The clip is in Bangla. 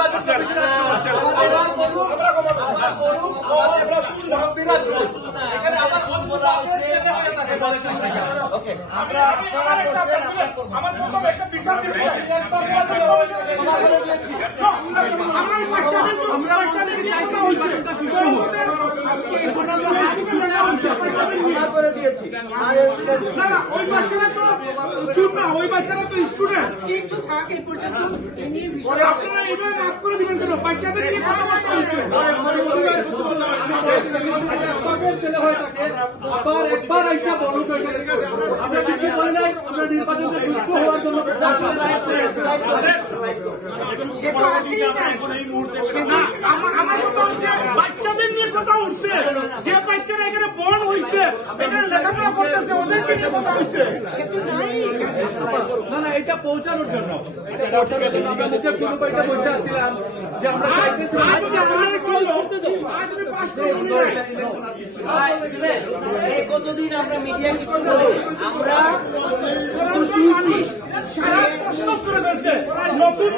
নির্বাচন এখানে আবার আমার প্রথম একটা বিচার দিয়েছি ওই বাচ্চারা তো চুপ না, ওই বাচ্চারা তো স্টুডেন্ট। একটু থাক এই পর্যন্ত আপনারা এইভাবে মাফ করে দিবেন কেন? বাচ্চাদের নিয়ে কথাবার্তা হচ্ছে। আবার একবার আইসা বলো তো আমরা কিছু বলে নাই, আমরা নির্বাচনকে সুস্থ হওয়ার জন্য সে তো আসেই না। না, আমার কথা হচ্ছে বাচ্চাদের নিয়ে কথা উঠছে। যে বাচ্চারা এখানে বর্ন হয়েছে, এখানে লেখাপড়া করতেছে, ওদেরকে নিয়ে কথা হচ্ছে। সে তো নাই না না, এটা পৌঁছানোর জন্য আমরা মুখের কোনো বাড়িতে বসে আসছিলাম যে আমরা চাইতেছি আজ আমি পাস করবো এই কতদিন আমরা মিডিয়া আমরা সারা প্রশ্ন করে ফেলছে। নতুন